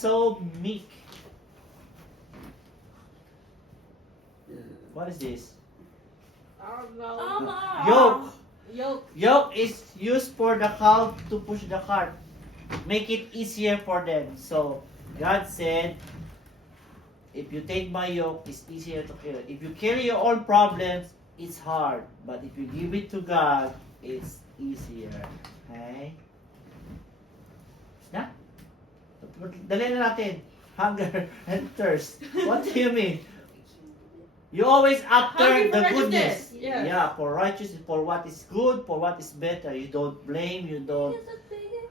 so meek. What is this? Oh no. Yoke. Yoke. Yoke is used for the cow to push the cart. Make it easier for them. So God said, if you take my yoke, it's easier to carry. If you carry your own problems, it's hard. But if you give it to God, it's easier. Okay? Na? Dali na natin. Hunger and thirst. What do you mean? You always after Hungry for the righteousness. goodness. Yes. Yeah, for righteousness, for what is good, for what is better. You don't blame, you don't...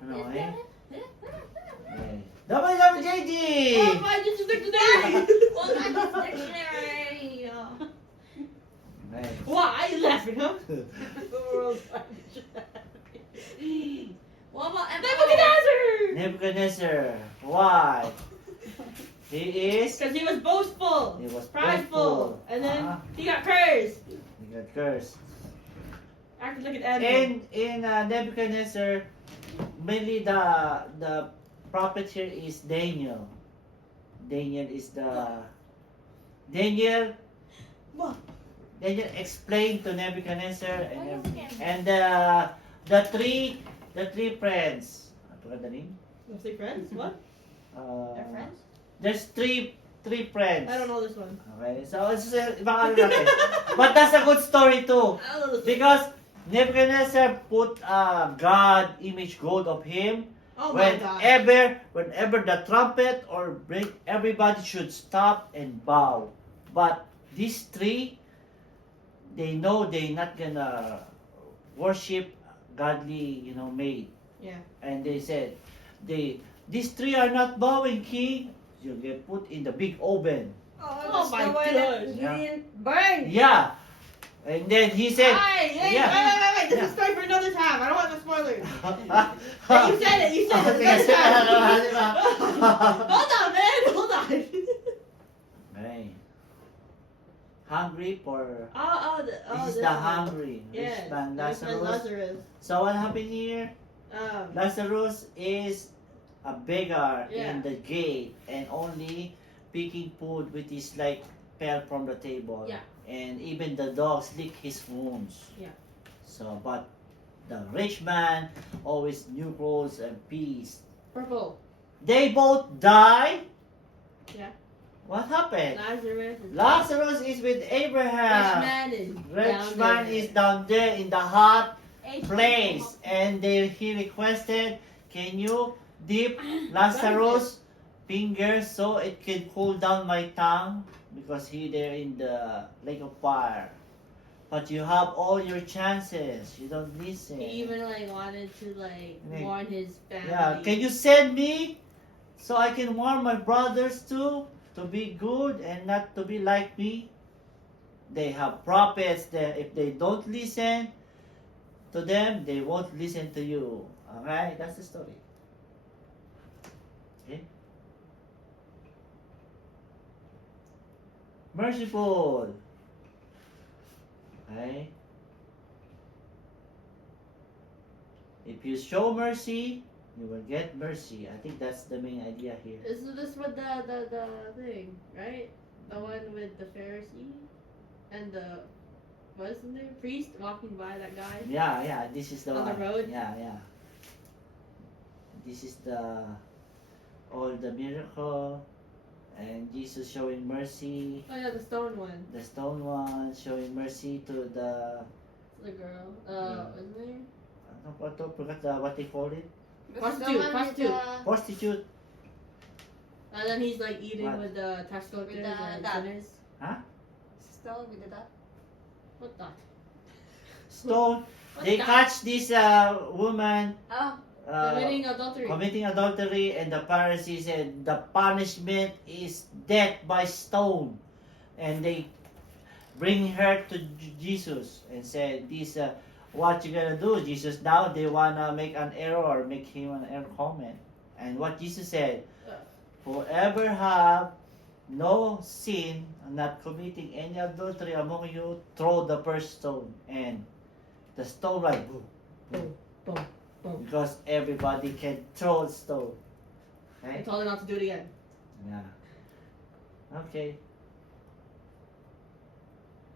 Ano eh? WWJD! Oh my, this is dictionary. Oh, my dictionary. Why are you laughing, huh? The world's finest dictionary. What about Nebuchadnezzar? Nebuchadnezzar. Why? He is... Because he was boastful. He was prideful. boastful. And then Uh-huh. he got cursed. He got cursed. Acted like an animal. In Nebuchadnezzar, mainly the prophet here is Daniel. Daniel is the... Daniel... What? Daniel explained to Nebuchadnezzar and the three friends. I forgot the name. Let's say friends? What? They're friends? There's three friends. I don't know this one. Okay, so it's ibang ano natin. But that's a good story too. I don't know this one. Because Nebuchadnezzar put God image gold of him. Oh my God. Whenever the trumpet or break, everybody should stop and bow. But these three, they know they're not gonna worship godly, made. Yeah. And they said, these three are not bowing, king. You get put in the big oven. Oh my God. He Yeah. didn't burn. Yeah. And then he said, Hey, yeah. wait. This Yeah. is story for another time. I don't want the spoilers. You You said it. Okay, Another time. diba? Hold on, man. Hold on. Okay. Hungry for... This This is the hungry. Yes. Rich man Lazarus. Lazarus. So what happened here? Lazarus is a beggar Yeah. in the gate and only picking food which is like fell from the table. Yeah. And even the dogs lick his wounds. Yeah. So, but the rich man always new clothes and peace. Purple. They both die. Yeah. What happened? Lazarus. Lazarus is with Rich Abraham. man is Rich down man there. is down there in the hot H- place, and he requested, can you dip Lazarus' fingers so it can cool down my tongue, because he there in the lake of fire. But you have all your chances. You don't listen. He even wanted to warn his family. Yeah, can you send me so I can warn my brothers too to be good and not to be like me? They have prophets that if they don't listen to them, they won't listen to you. Alright, that's the story. Okay. Merciful. Okay. If you show mercy, you will get mercy. I think that's the main idea here. Isn't this what the thing, right? The one with the Pharisee and the what is the name? Priest walking by that guy. Yeah, this is the On the one. road? Yeah. This is all the miracle and Jesus showing mercy. Oh yeah, the stone one. The stone one showing mercy to the The girl. Yeah. What's her name? forgot what they called it. Prostitute, prostitute. Prostitute. And then he's eating What? with the tax collectors With the and dad. sinners. Still with the dot. What the? Stone. What They the- catch this woman Oh, Committing adultery. committing adultery, and the Pharisees said the punishment is death by stone, and they bring her to Jesus and said, "This, what you gonna do, Jesus?" Now they wanna make an error, make him an error comment, and what Jesus said, "Whoever have no sin, not committing any adultery among you, throw the first stone," and the stone boom, Boom, boom, boom. because everybody can throw a stone. Okay? I told her not to do it again. Yeah. Okay.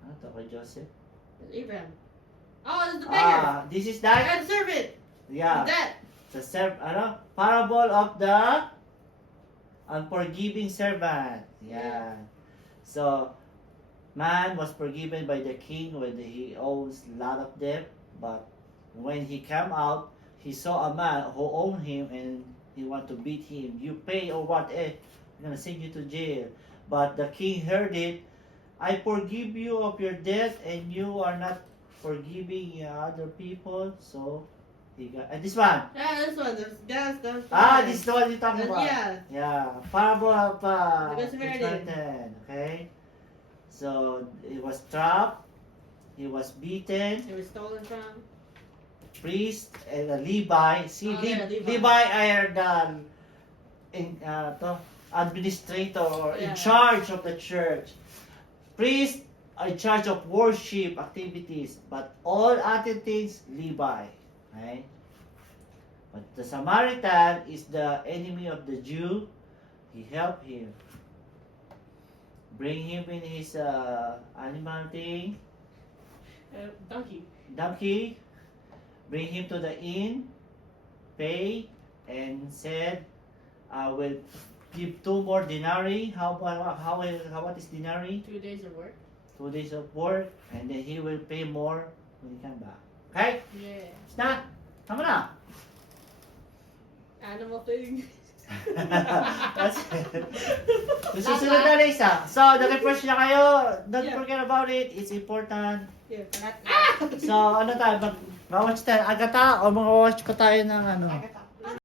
Ano to kay Joseph? It's Abraham. Oh, it's the beggar. This is I that? got to serve it. Yeah. That. The parable of the unforgiving servant. Yeah. So, man was forgiven by the king when he owes a lot of debt, but when he came out, he saw a man who owned him and he want to beat him. You pay or what? I'm gonna send you to jail. But the king heard it. I forgive you of your debt, and you are not forgiving other people. So he got this one. Yeah, this one. That's This is the one you're talking about. Yeah. Yeah, parable of The Good Good Samaritan. Samaritan. Okay, so he was trapped, he was beaten, It was stolen from. priest and Levi. See, Oh, yeah, Levi. Levi are the administrator or in Yeah. charge of the church. Priest are in charge of worship activities, but all other things Levi. Right? But the Samaritan is the enemy of the Jew. He helped him. Bring him in his animal thing, donkey. Bring him to the inn, pay, and said, I will give 2 more denarii. What is denarii? 2 days of work. 2 days of work, and then he will pay more when he come back. Okay? Yeah. It's done. Tama na. Animal thing. That's it. Susunod na Lisa. So, nag-refresh na kayo. Don't Yeah. forget about it. It's important. Yeah. Not So, ano tayo? Mag-watch tayo? Agata? O mag-watch pa tayo ng ano? Agatha.